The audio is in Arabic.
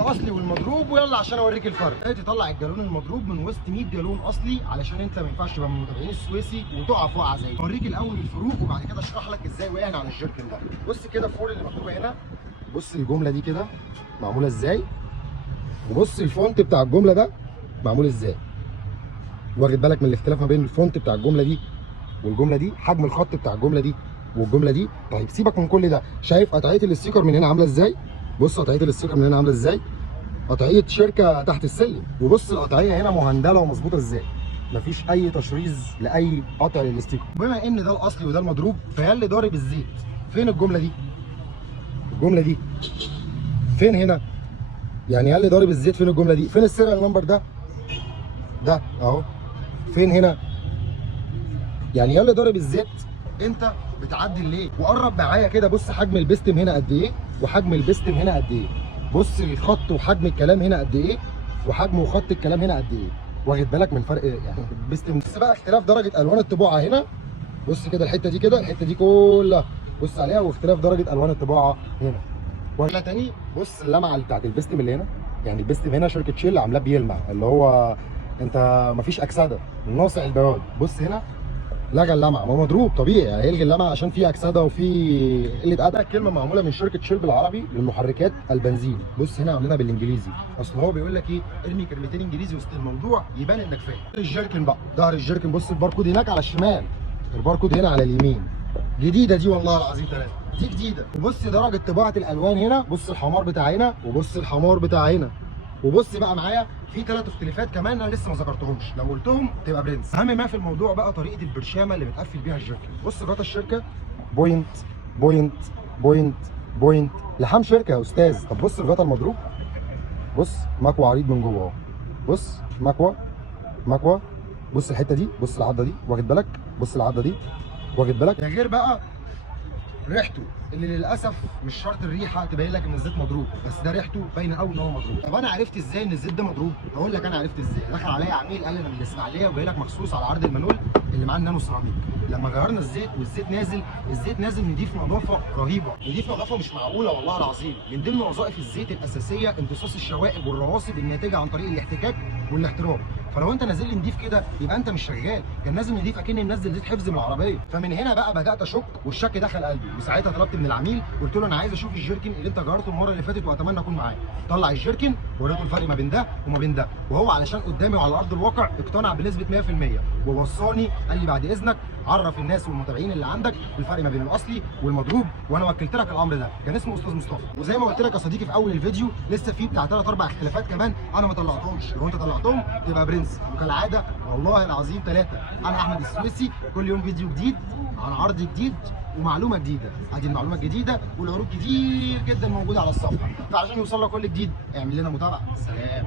الاصلي والمضروب، ويلا عشان اوريك الفرق. تطلع الجالون المضروب من وسط 100 جالون اصلي، علشان انت ما ينفعش تبقى من متابعين السويسي وتقع في وقعه زي. اوريك الاول الفروق وبعد كده اشرح لك ازاي وقعنا على الجيركن ده. بص كده الفور اللي مكتوبه هنا، بص الجمله دي كده معموله ازاي، وبص الفونت بتاع الجمله ده معمول ازاي. واخد بالك من الاختلاف ما بين الفونت بتاع الجمله دي والجمله دي، حجم الخط بتاع الجمله دي والجمله دي. طيب سيبك من كل ده، شايف قطعيه الاستيكر من هنا عامله ازاي؟ بص قطعيه الاستيكر من هنا عامله ازاي؟ قطعيه شركه تحت السلم. وبص القطعيه هنا مهندله ومظبوطه ازاي، مفيش اي تشريز لاي قطع للاستيكر. بما ان ده الاصلي وده المضروب، فياللي ضارب الزيت فين الجمله دي؟ الجمله دي فين هنا؟ يعني ياللي ضارب الزيت فين الجمله دي؟ فين السيريال نمبر ده اهو، فين هنا؟ يعني ياللي ضارب الزيت انت بتعدل ليه؟ وقرب معايا كده، بص حجم البستم هنا قد ايه وحجم البستم هنا قد ايه. بص الخط وحجم الكلام هنا قد ايه وحجم وخط الكلام هنا قد ايه. واخد بالك من فرق يعني البستم. بس بقى اختلاف درجه الوان الطباعه هنا، بص كده الحته دي كده، الحته دي كلها بص عليها، واختلاف درجه الوان الطباعه هنا. ولا تاني بص اللمعه بتاعت البستم اللي هنا، يعني البستم هنا شركه شيل عاملاه بيلمع، اللي هو انت مفيش اكسده ناصع البياض. بص هنا لغى اللمعه، ما هو مضروب طبيعي هيلغي اللمعه عشان في اكسده وفي قله اداء. كلمه معموله من شركه شيل بالعربي للمحركات البنزين. بص هنا عاملينها بالانجليزي، اصل هو بيقول لك ايه، ارمي كلمتين انجليزي وسط الموضوع يبان انك فاهم. الجيركن بقى، ظهر الجيركن بص الباركود هناك على الشمال، الباركود هنا على اليمين. جديده دي والله العظيم ثلاثه، دي جديده. وبص درجه طباعه الالوان هنا، بص الحمار بتاع هنا وبص الحمار بتاع هنا. وبص بقى معايا في 3 اختلافات كمان انا لسه ما ذكرتهمش، لو قلتهم تبقى برنس. اهم ما في الموضوع بقى طريقه البرشامه اللي بتقفل بيها الجيركن. بص غطا الشركه بوينت بوينت بوينت بوينت، لحام شركه يا استاذ. طب بص الغطا المضروب، بص مكوى عريض من جوه اهو، بص مكوى. بص الحته دي، بص العضه دي، واخد بالك؟ بص العضه دي، واخد بالك؟ ده غير بقى ريحته اللي للاسف مش شرط الريحه تبين لك ان الزيت مضروب، بس ده ريحته باينه قوي ان هو مضروب. طب انا عرفت ازاي ان الزيت ده مضروب؟ اقول لك انا عرفت ازاي. دخل عليا عميل قال لي انا من الاسماعيليه وجاي لك مخصوص على عرض المانول اللي معاه النانو سيراميك. لما غيرنا الزيت والزيت نازل، الزيت نازل نضيف نظافه رهيبه، نضيف نظافه مش معقوله والله العظيم. من ضمن وظائف الزيت الاساسيه امتصاص الشوائب والرواسب الناتجه عن طريق الاحتكاك والاحتراق. فلو انت نازل لي نضيف كده يبقى انت مش شغال، كان لازم نضيف اكني منزل زيت حفظ من العربيه. فمن هنا بقى بدات اشك، والشك دخل قلبي، وساعتها طلبت من العميل قلت له انا عايز اشوف الجيركن اللي انت جربته المره اللي فاتت واتمنى اكون معاك. طلع الجيركن وريته الفرق ما بين ده وما بين ده، وهو علشان قدامي وعلى ارض الواقع اقتنع بنسبه 100%، ووصاني قال لي بعد اذنك عرف الناس والمتابعين اللي عندك الفرق ما بين الاصلي والمضروب، وانا وكلت لك الامر ده. كان اسمه استاذ مصطفى. وزي ما قلت لك يا صديقي في اول الفيديو، لسه في بتاع 3 4 اختلافات كمان انا ما طلعتهمش، لو انت طلعتهم تبقى برنس. وكالعاده والله العظيم ثلاثه، انا احمد السويسي، كل يوم فيديو جديد عن عرض جديد ومعلومه جديده. ادي المعلومه الجديده والعروض كتير جدا موجوده على الصفحه، فعشان يوصل لك كل جديد اعمل لنا متابعه. سلام.